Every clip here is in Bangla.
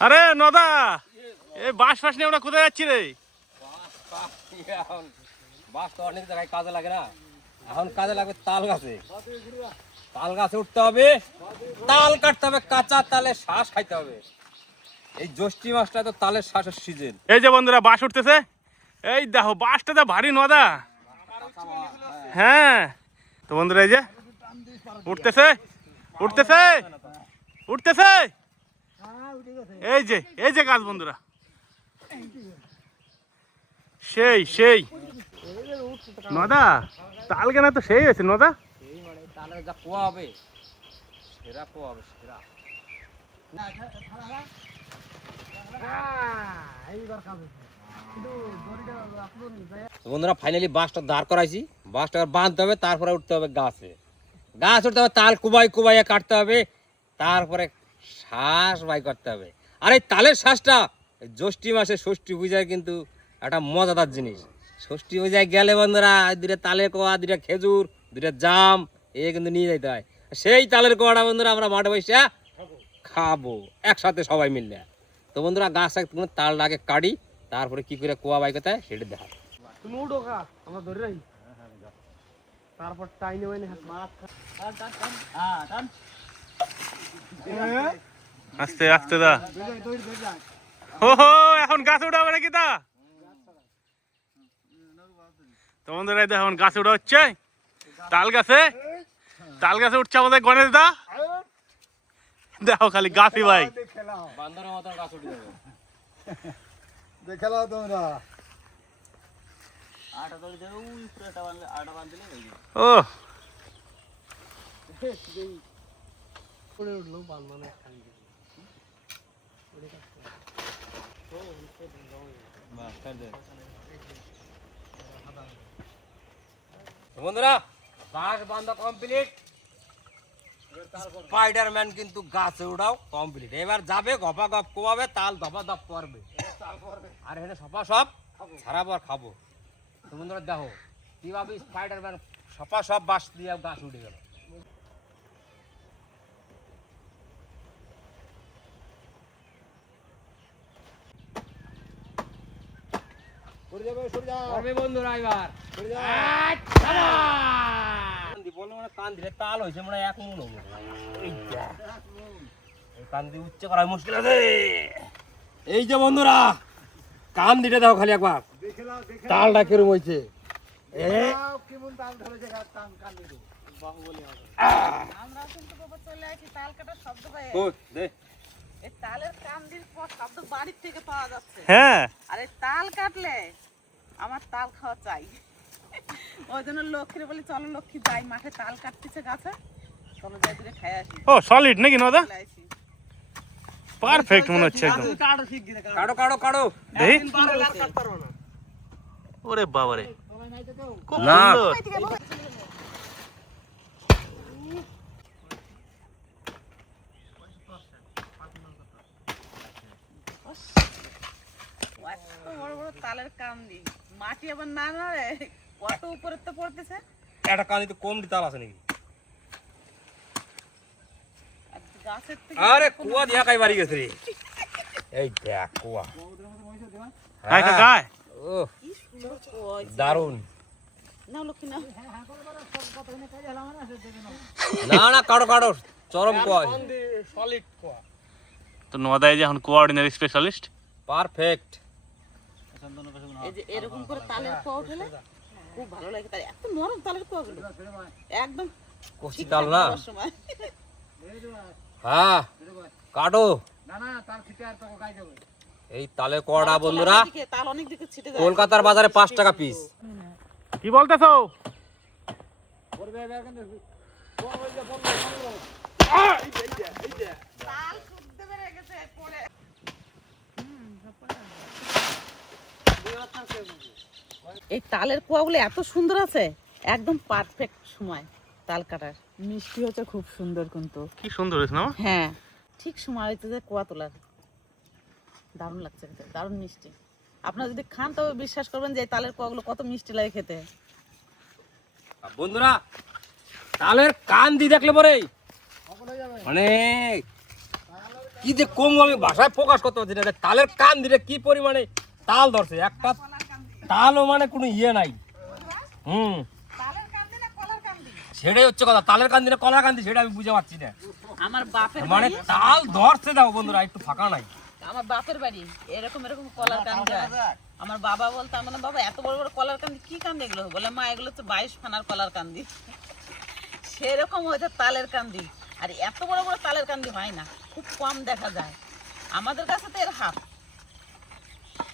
আরে নদা, এই বাঁশ ফাঁস নিয়ে আমরা কোথায় যাচ্ছি রে? বাঁশ তো অনেক জায়গায় কাজে লাগে না, এখন কাজে লাগবে তাল গাছে। তাল গাছে উঠতে হবে, তাল কাটতে হবে, কাঁচা তালের শ্বাস খাইতে হবে। এই জ্যৈষ্ঠী মাসটা তো তালের শ্বাসের সিজন। এই যে বন্ধুরা বাঁশ উঠতেছে, এই দেখো বাঁশটা তো ভারী নদা। হ্যাঁ তো বন্ধুরা এই যে উঠতেছে উঠতেছে উঠতেছে, এই যে গাছ বন্ধুরা, সেই সেই নদা তাল কেনা তো সেই হয়েছে নদা। এই মানে তালের যা কোয়া হবে, সেরা কোয়া হবে, সেরা। বন্ধুরা ফাইনালি বাঁশটা দাঁড় করাইছি, বাঁশটা বাঁধতে হবে, তারপরে উঠতে হবে গাছে। গাছ উঠতে হবে, তাল কুবাই কুবাইয়া কাটতে হবে, তারপরে শ্বাস বাই করতে হবে। আর এই তালের শ্বাসটা জ্যৈষ্ঠী মাসে ষষ্ঠী পূজায় কিন্তু একটা মজাদার জিনিস। ষষ্ঠী পূজায় গেলে বন্ধুরা দুটা তালের কোয়া, দুটা খেজুর, দুটা জাম এ কিন্তু নিয়ে যেতে হয়। সেই তালের কোয়াটা বন্ধুরা আমরা মাঠে বসে খাবো একসাথে সবাই মিললে। তো বন্ধুরা গাছ তালটা আগে কাটি, তারপরে কি করে কোয়া বাই করতে হয় সেটা দেখা। তুমি উঠো খা, আমরা ধরে রাখি, তারপর টাইনে বাইনে আস্তে আস্তে দা। ও এখন গাছ উঠাবে নাকি তা? তো বন্ধুরা এই দেখো এখন গাছে উঠা হচ্ছে, তাল গাছে উঠছে আমাদের গণেশ দা। দেখো খালি গাছই ভাই, বান্দরের মতন গাছ উঠে যাবে। দেখালাও তোমরা। ও বন্ধুরা বাঁশ বান্ধা কমপ্লিট, স্পাইডারম্যান কিন্তু গাছে উঠাও কমপ্লিট। এবার যাবে গপা গপ কোয়াবে, তাল ধপা ধপ পড়বে, আর এখানে সপা সব ছাড়াবো আর খাবো। তো বন্ধুরা দেখো কিভাবে স্পাইডারম্যান সপা সব বাঁশ দিয়ে গাছ উঠে গেল। বন্ধুরা এবার কান দিলে তাল হয়েছে মানে এক মন হবো। কান দিয়ে উচ্চ করা মুশকিল আছে। এই যে বন্ধুরা কান দিতে দাও খালি একবার, তালটা কিরম হয়েছে। হ্যাঁ আরে তাল কাটলে আমার তাল খাওয়া চাই, ওই জন্য লক্ষ্মীরে বলি চলো লক্ষ্মী যাই মাঠে তাল কাটতেছে গাছে, চলো যাই দূরে খাই আসি। ও সলিড নাকি নদা? পারফেক্ট মনে হচ্ছে একদম। কাটো কাটো কাটো দেখি, ওরে বাবা রে খুব না। সুন্দর। এত বড় বড় তালের কান্দি, মাটি আবার না নড়ে, কত উপরে তো পড়তেছে। একটা কান দিতে কম তাল আছে নাকি? আর গাছের থেকে আরে কুয়া দিয়া কাই বাড়ি গেছে রে। এই দেখ কুয়া, খায় খায় ও কি সুন্দর কুয়া হয়েছে। দারুন। নাও লক্ষ্মী নাও। না না কাটো কাটো, চরম কুয়া, সলিড কোয়া। তো নদাই যে এখন কোঅর্ডিনেটর স্পেশালিস্ট। পারফেক্ট। এই যে এরকম করে তালের কুয়া উঠলে খুব ভালো লাগে, তার এত নরম তালের কুয়া গুলো একদম কচি তাল না। খাওয়ার সময়। হ্যাঁ কাটো। না না, তার খেতে আর তো গাই যাবে। এই তালের কোয়াটা বন্ধুরা তাল অনেক দিকে ছিটে যায়। কলকাতার বাজারে 5 টাকা পিস। কি বলতেছো? তাল শুদ্ধ বেড়ে গেছে পড়ে। এই তালের কুয়াগুলো এত সুন্দর আছে, একদম পারফেক্ট সময় তাল কাটার। মিষ্টি হচ্ছে খুব সুন্দর কিন্তু। কি সুন্দর হয়েছে না? হ্যাঁ ঠিক সময় হয়েছে যে কুয়া তোলার, দারুণ লাগছে খেতে, দারুণ মিষ্টি। আপনারা যদি খান তবে বিশ্বাস করবেন যে এই তালের কুয়াগুলো কত মিষ্টি লাগে খেতে। বন্ধুরা তালের কান দি দেখলে পরে অনেক কি যে কম আমি ভাষায় প্রকাশ করতে পারছি না যে তালের কান দিলে কি পরিমাণে তাল ধরছে, একটা তালও মানে কোনো ইয়ে নাই। তালের কান্দি না কলার কান্দি? সেটাই হচ্ছে কথা, তালের কান দিলে কলার কান দি সেটা আমি বুঝে পাচ্ছি না। আমার বাপের মানে বাড়ি, তাল ধরছে দাও বন্ধুরা, একটু ফাঁকা নাই। আমার বাপের বাড়ি এরকম কলার কান্দি হয়। আমার বাবা বলতো, আমার বাবা এত বড় বড় কলার কান্দি কি কান্দি এগুলো? বলে মা এগুলো হচ্ছে 22 ফানার কলার কান্দি। সেরকম হয়েছে তালের কান্দি। আর এত বড় বড় তালের কান্দি হয় না, খুব কম দেখা যায়। আমাদের কাছে তো এর হাফ,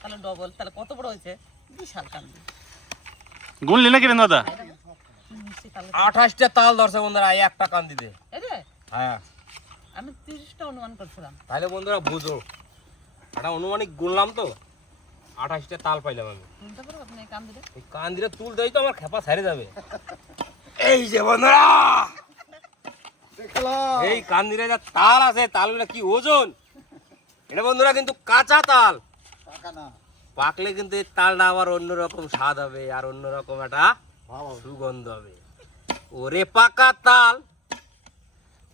তাহলে ডবল, তাহলে কত বড় হয়েছে? বিশাল কান্দি। গুনলি নাকি রে দাদা? মিষ্টি তালের 28টা তাল ধরছে বন্ধুরা এই একটা কান দিতে। এই রে, হ্যাঁ, আমি 30টা অনুমান করছিলাম। তাহলে বন্ধুরা বুঝো, এটা অনুমানিক গুনলাম তো 28টা তাল পাইলাম আমি। শুনতে পারো আপনি এই কান্দিটা? এই কান দিলে তুলতেই তো আমার খেপা ছেড়ে যাবে। এই যে বন্ধুরা, এই কান দিলে যা তাল আছে, তালগুলো কি ওজন! এটা বন্ধুরা কিন্তু কাঁচা তাল, পাকলে কিন্তু এই তালটা আবার অন্যরকম স্বাদ হবে আর অন্যরকম একটা সুগন্ধ হবে। ওরে পাকা তাল,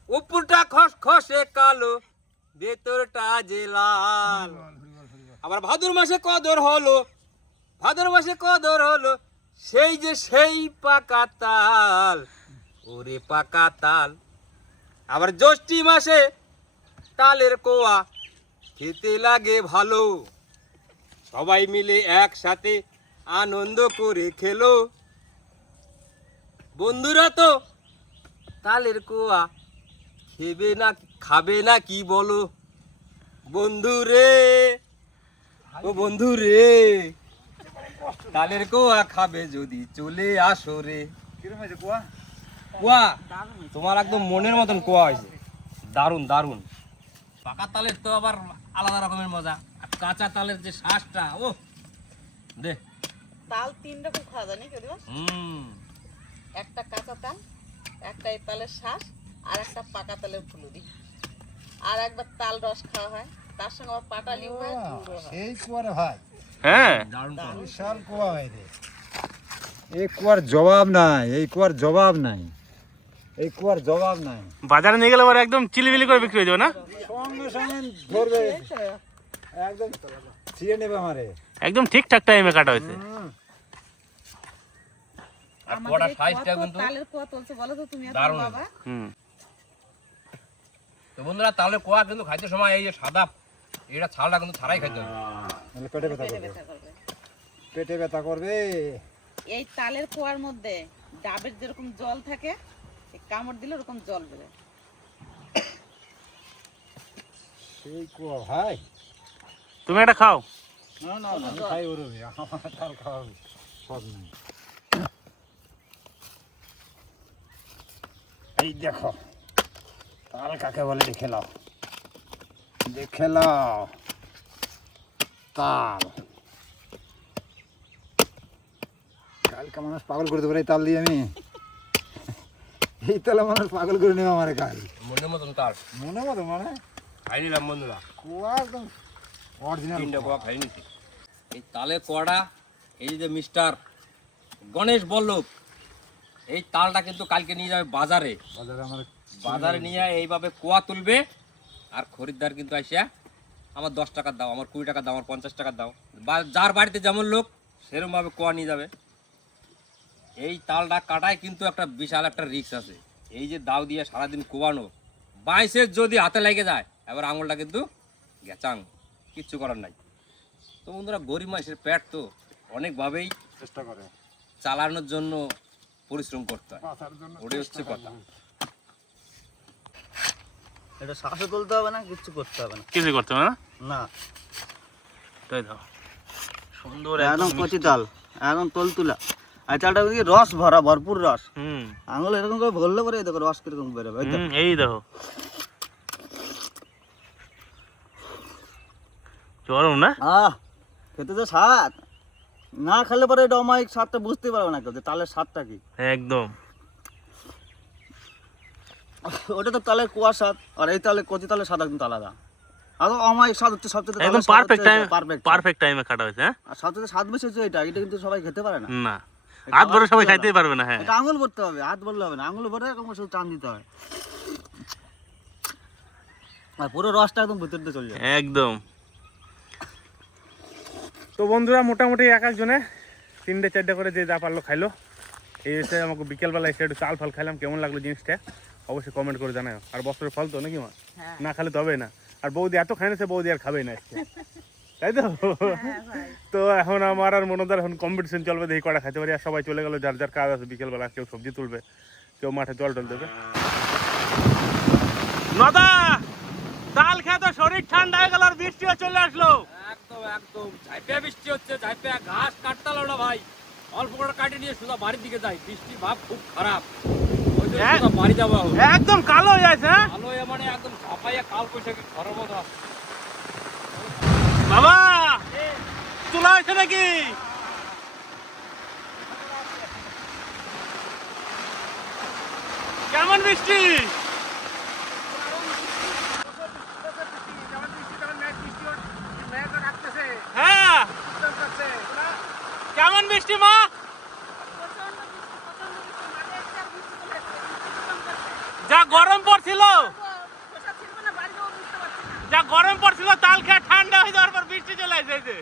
উপরটা খসখসে কালো, ভেতরটা যে লাল। আবার ভাদর মাসে কদর হলো, ভাদর মাসে কদর হলো, সেই যে সেই পাকা তাল, ওরে পাকা তাল। আবার জ্যৈষ্ঠী মাসে তালের কোয়া খেতে লাগে ভালো, সবাই মিলে একসাথে আনন্দ করে খেলো। বন্ধুরা তো তালের কোয়া খাবে না কি বলো? বন্ধু রে, ও বন্ধু রে, তালের কোয়া খাবে যদি চলে আসো রে। কোয়া তোমার একদম মনের মতন কোয়া হয়েছে, দারুন দারুন। পাকা তালের তো আবার আলাদা রকমের মজা, আর কাঁচা তালের যে শ্বাসটা, ও দে। তাল 3 রকম খাওয়া যায় নাকি? একটা কাঁচা তাল, একটা এই তালের শ্বাস, আর একটা পাকা তালের ফুলুরি। আর একবার তাল রস খাওয়া হয়, তার সঙ্গে আবার পাটালি হয়, গুড়ও হয়। এই কুয়ারে ভাই হ্যাঁ, দারুন দারুন। বিশাল কুয়া হয় রে। এই কুয়ার জবাব নাই, এই কুয়ার জবাব নাই, এই কুয়ার জবাব নাই। বাজারে নিয়ে গেলে আবার একদম চিলিবিলি করে বিক্রি হয়ে যাবে না? সঙ্গে সঙ্গে ধরবে, একদম ছিঁড়ে নেবে আমারে। একদম ঠিকঠাক টাইমে কাটা হয়েছে। আর আমাদের কোয়াটা এই সাইজটা কত কিন্তু তালের কোয়া তুলছে বলো তো তুমি, এত দারুণ বাবা? হুম, তো বন্ধুরা, তাহলে কোয়া কিন্তু খাইতে সময় এই যে সাদা এটা ছালটা কিন্তু ছাড়াই খাইতে হবে। নাহলে পেটে ব্যথা পেটে করবে, ব্যথা করবে। পেটে ব্যথা করবে। এই তালের কোয়ার মধ্যে ডাবের যেরকম জল থাকে, এই কামড় দিলে ওরকম জল বেরোয়। সেই কুয়া ভাই। তুমি এটা খাও। না না না, আমি খাই ওরবে, আমার তাল খাওয়া সব নেই। এই দেখো তাল কাকে বলে, দেখে নাও, দেখে নাও তাল। কালকে মানুষ পাগল করে দেবো এই তাল দিয়ে আমি, এই তালে মানুষ পাগল করে নেবে আমার কাল। মনের মতন তাল মনে মতো মানে খাই নিলাম বন্ধুরা, কুয়া একদম অরিজিনাল। 3টা কোয়া খাই নিচ্ছি। এই তালের কোয়াটা, এই যে মিস্টার গণেশ বল্লভ, এই তালটা কিন্তু কালকে নিয়ে যাবে বাজারে। বাজারে আমার বাজারে নিয়ে এইভাবে কোয়া তুলবে, আর খরিদ্দার কিন্তু আসিয়া আমার 10 টাকার দাও, আমার 20 টাকার দাও, আমার 50 টাকার দাও, বা যার বাড়িতে যেমন লোক সেরকমভাবে কোয়া নিয়ে যাবে। এই তালটা কাটায় কিন্তু একটা বিশাল একটা রিস্ক আছে। এই যে দাও দিয়ে সারাদিন কোয়ানো, বাইশের যদি হাতে লেগে যায় এবার আঙুলটা কিন্তু গেচাং, কিচ্ছু করার নাই। তো বন্ধুরা, গরিব মানুষের পেট তো অনেকভাবেই চেষ্টা করে চালানোর জন্য পরিশ্রম করতে হয়, বাঁচার জন্য। ওটাই হচ্ছে কথা। এটা শ্বাসও তুলতে হবে না, কিচ্ছু করতে হবে না। কিছু করতে হবে না? না, তাই দাও, সুন্দর একদম কচি তাল, একদম তোল তুলা। আর চালটা ওদিকে রস ভরা, ভরপুর রস। হুম আঙুল এরকম করে ভরলে পরে এই দেখো রস কিরকম বেরোবে। এই দেখো। হুম, এই দেখো চরম না? খেতে তো স্বাদ, না খেলে পরে এটা অমায়িক স্বাদটা বুঝতে পারবে না কেউ যে তালের স্বাদটা কি। একদম ওটা তো তালের কুয়ার স্বাদ, আর এই তালের কচি তালের স্বাদ একদম আলাদা। আর অমায়িক স্বাদ হচ্ছে সবচেয়ে একদম পারফেক্ট টাইম, পারফেক্ট টাইমে কাটা হয়েছে। হ্যাঁ, আর সবচেয়ে স্বাদ বেশি হচ্ছে এটা, এটা কিন্তু সবাই খেতে পারে না। না হাত ভরে সবাই খাইতেই পারবে না। হ্যাঁ, এটা আঙুল ভরতে হবে, হাত ভরলে হবে না, আঙুল ভরে এরকম শুধু টান দিতে হয়। আর পুরো রসটা একদম ভিতর দিয়ে চলে যায়। একদম। তো বন্ধুরা মোটামুটি এক একজনে 3-4 করে যে যা পারলো খাইলো। এই এসে আমাকে বিকেলবেলা এসে একটু চাল ফাল খাইলাম, কেমন লাগলো জিনিসটা অবশ্যই কমেন্ট করে জানাও। আর বছরের ফল তো নাকি মা, হ্যাঁ। না খালে তো হবে না। আর বৌদি এত খাই না, সে বৌদি আর খাবেই না আজকে, তাই তো? হ্যাঁ ভাই। তো এখন আমার আর মনোদার এখন কম্পিটিশন চলবে, দেখি কটা খাইতে পারি। আর সবাই চলে গেল যার যার কাজ আছে, বিকেলবেলা কেউ সবজি তুলবে, কেউ মাঠে জল টল দেবে। নদা তাল খেয়ে তো শরীর ঠান্ডা হয়ে গেল, আর বৃষ্টিও চলে আসলো। একদম একদম ঝাইপে বৃষ্টি হচ্ছে, ঝাইপে ঘাস কাটতে হলো না ভাই, অল্প করে কাটে নিয়ে সোজা বাড়ির দিকে যাই। বৃষ্টির ভাব খুব খারাপ, ওই জন্য সোজা বাড়ি যাবো এখন। একদম কালো হয়ে যাচ্ছে। হ্যাঁ ভালো মানে একদম ঝাপাইয়া কাল বৈশাখী ঘরের মতো আছে। বাবা তোলা হয়েছে নাকি? কেমন বৃষ্টি? হ্যাঁ কেমন বৃষ্টি মা? যা গরম পড়ছিল, যা গরম পড়ছিল তাল খেয়ে ঠান্ডা হয়ে যাওয়ার পর বৃষ্টি চলে আসছে।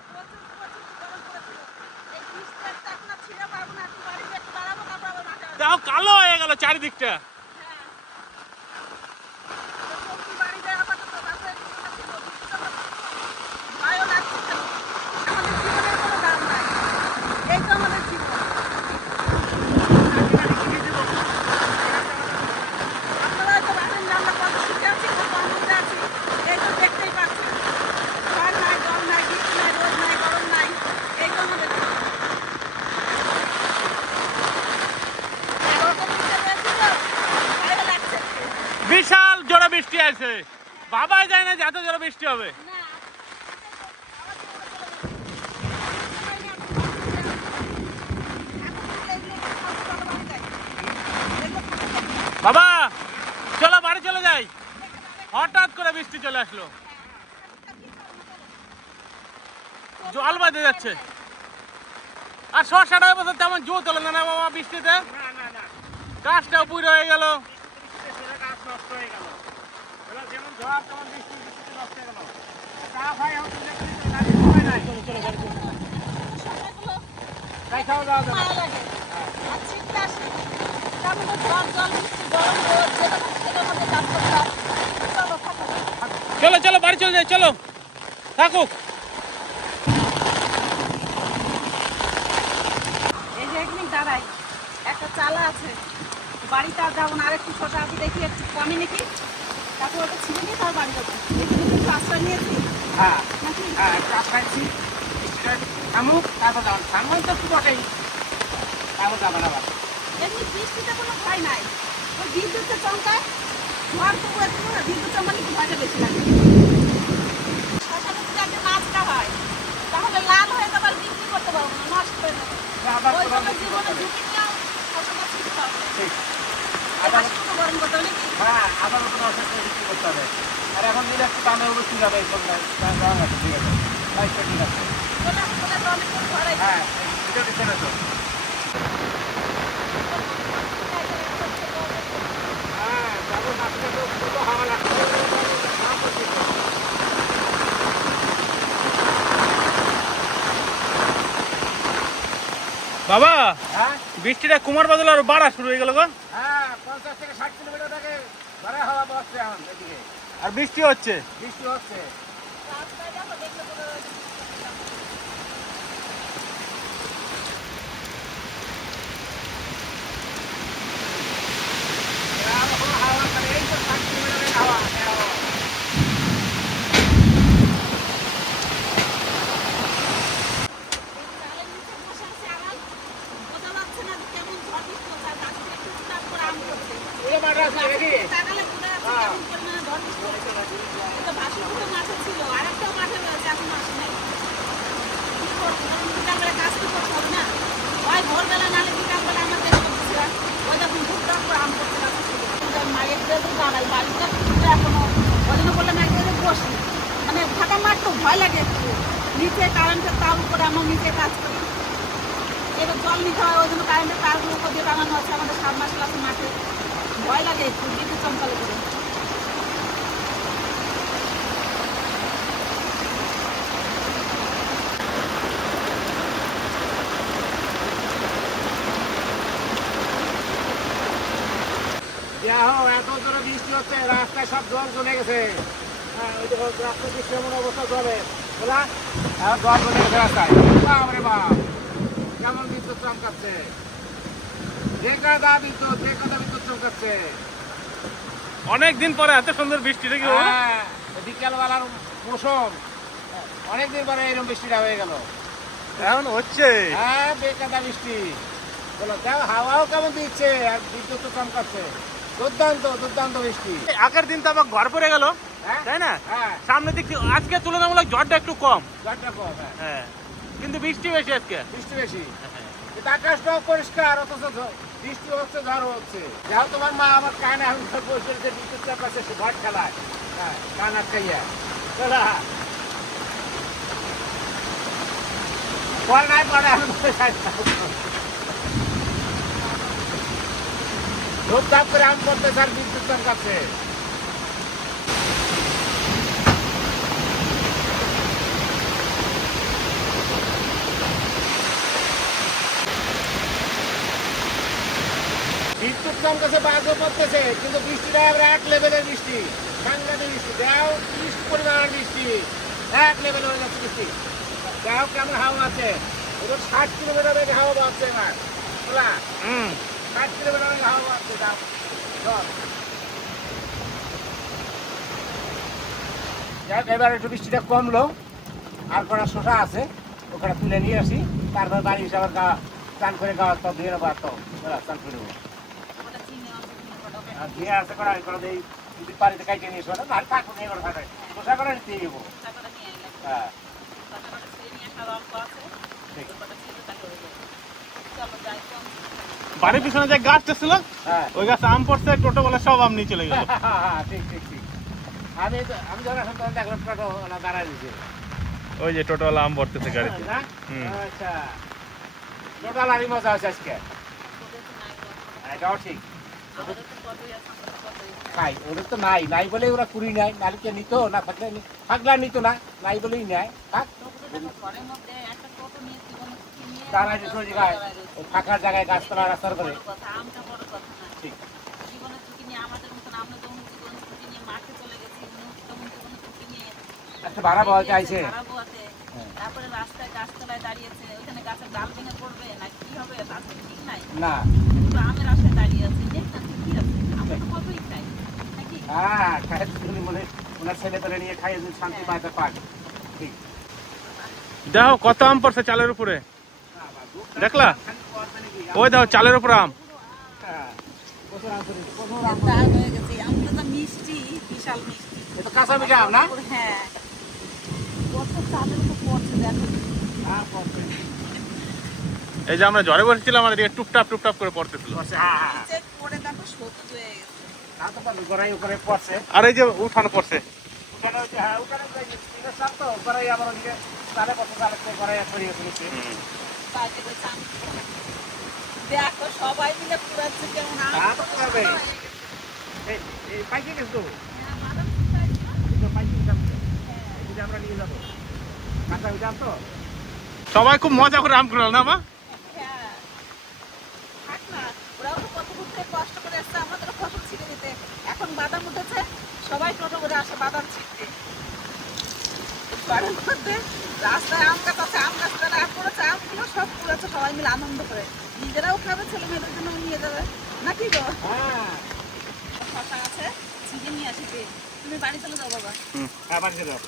দেখো কালো হয়ে গেল চারিদিকটা। বিশাল জোরে বৃষ্টি আছে, বাবাই যায় না যে এত জোরে বৃষ্টি হবে। বাবা চলো বাড়ি চলে যাই, হঠাৎ করে বৃষ্টি চলে আসলো, জল বাঁধে যাচ্ছে। আর 6-7 বছর তেমন জোর তোলে না বাবা বৃষ্টিতে, গাছটাও পুরো হয়ে গেল। চলো চলো বাড়ি চলে যাই, চলো থাকুক। এই যে এখানে দাঁড়াই, একটা চালা আছে বাড়িতে, আর যাবো না, আরেকটু ছোট আছে দেখি একটু কমে নাকি, তারপর ওটা ছিঁড়ে নিয়ে তার বাড়ি যাবো। দেখি একটু আশ্রয় নিয়েছি হ্যাঁ নাকি? হ্যাঁ চাষ খাইছি, থামুক তারপর যাবেন, থামবেন তো একটু বটেই, তারপর যাবেন আবার। এমনি বৃষ্টিতে কোনো ভয় নাই, ওই বিদ্যুতের চমকায় ঝড় তবু একটু বিদ্যুৎ চমকালে একটু ভয়টা বেশি লাগে। শশাটা যদি একটা নাচটা হয় তাহলে লাল হয়ে যাবে, আর বিক্রি করতে পারবো না, নষ্ট হয়ে যাবে। ওই জন্য জীবনে ঝুঁকি নিয়েও শশাটা ছিঁড়তে হবে। হাসি মতো গরম করতে হবে নাকি? হ্যাঁ আবার নতুন অসুখ বিক্রি করতে হবে। আর এখন নিলে একটু দামের উপর ঠিক হবে, এই সবটাই ঠিক আছে, প্রাইসটা ঠিক আছে। চলে আসো, চলে আসো, অনেক করে ঘর আছে। হ্যাঁ এটা দিচ্ছে না তো। হ্যাঁ যাবো, নাচতে তো পুরো হাওয়া লাগছে। বাবা হ্যাঁ বৃষ্টিটা কুমার বাদল আর বাড়া শুরু হয়ে গেল গো। হ্যাঁ 50 থেকে 60 কিলোমিটার থেকে ঘরে হাওয়া বসছে এখন এদিকে, আর বৃষ্টি হচ্ছে। বৃষ্টি হচ্ছে। রাস্তায় দেখো, দেখলে বোঝা যাবে। হাওয়া মানে এই তো 60 কিলোমিটারের হাওয়া। চালের নিচে বসে আছে আরাম, বোঝা যাচ্ছে না যে কেমন ঝড় বৃষ্টি হচ্ছে, আর গাছ থেকে টুকটাক করে আম পড়ছে। তাকালে বোঝা যাচ্ছে কেমন পরিমাণে ঝড় বৃষ্টি হচ্ছে। এই তো ভাসুর দুটো মাঠে ছিল, আরেকটাও মাঠে রয়েছে, এখনো আসে নাই। কি করবো, কারণ বিকালবেলা কাজ তো করতে হবে না, হয় ভোরবেলা নাহলে বিকালবেলা আমার কাজ করতেছিলাম, ওই যখন টুকটাক করে আম পড়ছে গাছ থেকে। মায়ের দেবো দাঁড়াই বাড়িটা এখনো, ওই জন্য বললাম একদিনে বসি, মানে ফাঁকা মাঠ তো ভয় লাগে একটু, নিচে কারেন্টের তার উপরে আমরা নিচে কাজ করি, এবার জল নিতে হয়, ওই জন্য কারেন্টের তারগুলো উপর দিয়ে টাঙানো আছে, আমাদের 7 মাস আছে মাঠে, ভয় লাগে একটু বিদ্যুৎ চমকালে করে। দেখো এত জোরে বৃষ্টি হচ্ছে, রাস্তায় সব জল জমে গেছে। হ্যাঁ, ওই দেখো রাস্তায় বৃষ্টি এমন অবস্থা জলে, বলা জল জমে গেছে রাস্তায়। বাপরে বাপ, কেমন বিদ্যুৎ চমকাচ্ছে, বিদ্যুৎ চমকাচ্ছে। অনেক দিন পরে এত সুন্দর বৃষ্টিটা কি হলো? হ্যাঁ, বিকেলবেলার মৌসুম, অনেকদিন পরে এরকম বৃষ্টিটা হয়ে গেল। এখন হচ্ছে। হ্যাঁ, বেকাদা বৃষ্টি। বলো দেখো হাওয়াও কেমন দিচ্ছে আর বিদ্যুৎ তো চমকাচ্ছে। দুর্দান্ত বৃষ্টি। আগের দিন তো আবার ঘর পড়ে গেল, হ্যাঁ তাই না? হ্যাঁ, সামনে দেখছি আজকে তুলনামূলক ঝড়টা একটু কম। ঝড়টা কম, হ্যাঁ, হ্যাঁ, কিন্তু বৃষ্টি বেশি আজকে। বৃষ্টি বেশি। কিন্তু আকাশটাও পরিষ্কার, অথচ বৃষ্টি হচ্ছে, ঝড় হচ্ছে। যাও তোমার মা আমার কানে এখন বসে বিদ্যুৎ চাপাচ্ছে, সে ভট খেলায়। হ্যাঁ, কান আটকাইয়া চলা পরে নাই পরে এখন ধূপধাপ করে আম করতেছে আর বিদ্যুৎ চমকাচ্ছে। বিদ্যুৎ চমকাছে, বাজও পড়তেছে, কিন্তু বৃষ্টিটা এবার এক লেভেলের বৃষ্টি, সাংঘাতিক বৃষ্টি। দেও কি পরিমাণের বৃষ্টি, এক লেভেল হয়ে যাচ্ছে বৃষ্টি। দেও কেমন হাওয়া আছে, ওদের 60 কিলোমিটার বেগে হাওয়া বাড়ছে এবার, বুঝলা? 60 কিলোমিটার বেগে হাওয়া বাড়ছে। দাও চল, যাক এবার একটু বৃষ্টিটা কমলো, আর কটা শোষা আছে, ওখানে তুলে নিয়ে আসি, তারপর বাড়ি এসে আবার চান করে গাওয়ার তো ধুয়ে নেবো, আর তো চান করে নেবো। আর ধুয়ে আসে করা এই যদি বাড়িতে কাইটে নিয়ে এসো না, আর থাকবো নিয়ে করে থাকে শোষা করে নিতে যাবো। হ্যাঁ, বাড়ির পিছনে যে গাছটা ছিল, হ্যাঁ, ওই গাছ আম পড়ছে, টোটো বলে সব আম নিয়ে চলে গেল। ঠিক। আমি যখন এখন তখন দেখলাম টোটো দাঁড়ায় দিয়েছে। ওই যে টোটোওয়ালা আম ভরতেছে গাড়িতে। না? হুম। আচ্ছা, টোটালারই মজা আছে আজকে। এটাও ঠিক। খাই, ওদের তো নাই বলে ওরা কুড়ি নেয়, নালিকে নিত না, থাকলে নিত না, নাই বলেই নেয়। থাক, দাঁড়ায় যে সোজা গায়ে, ওই ফাঁকার জায়গায় গাছতলা রাস্তার করে। ঠিক। একটা ভাড়া পাওয়া চাইছে। তারপরে রাস্তায় গাছতলায় দাঁড়িয়েছে, ওইখানে গাছের ডাল ভেঙে পড়বে না কি হবে তার তো ঠিক নাই। না, কিন্তু আমের আশায় দাঁড়িয়ে আছে, দেখতে কি আছে, আমরা তো কতই খাই নাকি? হ্যাঁ, খায় তুমি মনে ওনার ছেলে পেলে নিয়ে খাইয়ে যদি শান্তি পাইতে পান। ঠিক। দেখো কত আম পড়ছে চালের উপরে, দেখলা? ওই দেখো চালের উপরে আম। হ্যাঁ, প্রচুর আম করেছে, তাই হয়ে গেছে, আমগুলো তো মিষ্টি, বিশাল মিষ্টি। এটা কাঁচা মিঠা আম না? হ্যাঁ, কত চালের উপর পড়ছে দেখো। হ্যাঁ, পড়ছে। এই যে আমরা ঝড়ে বসেছিলাম, আমাদের এদিকে টুপটাপ করে পড়তেছিল। পড়ছে, হ্যাঁ। নিচে পড়ে দেখো সবুজ হয়ে গেছে। তা তো পারবে, গোড়াই উপরে পড়ছে। আর এই যে উঠানো পড়ছে। উঠানে ওই যে, হ্যাঁ, উঠানে ওই যে টিনের ছাদ তো, গোড়াই আবার ওদিকে তালে পড়ছে, তালে থেকে গোড়াই ছড়িয়ে ফেলেছে। বাইরে বসে আম দেখো সবাই মিলে পুরাচ্ছে কেমন আম। তা তো পারবে। এই পাইকে গেছে তো, হ্যাঁ, মাদার কোথায় ছিল? এই তো পাইকে গেছে। এই যে আমরা নিয়ে যাবো। কাঁচা মিঠা আম তো। সবাই খুব মজা করে আম কুড়াল না মা? হ্যাঁ, থাক না, ওরাও তো কত দূর থেকে কষ্ট করে আসছে আমাদেরও ফসল ছিঁড়ে দিতে। এখন বাদাম উঠেছে, সবাই টোটো করে আসে বাদাম ছিঁড়তে। বাড়ির মধ্যে রাস্তায় আম গাছ আছে, আম গাছ দ্বারা আম পড়েছে, আমগুলো সব পুড়েছে, সবাই মিলে আনন্দ করে নিজেরাও খাবে, ছেলে মেয়েদের জন্য নিয়ে যাবে নাকি গো? হ্যাঁ, শশা আছে, ছিঁড়ে নিয়ে আসি। তুমি বাড়ি চলে যাও বাবা। হ্যাঁ, বাড়ি চলে যাবো।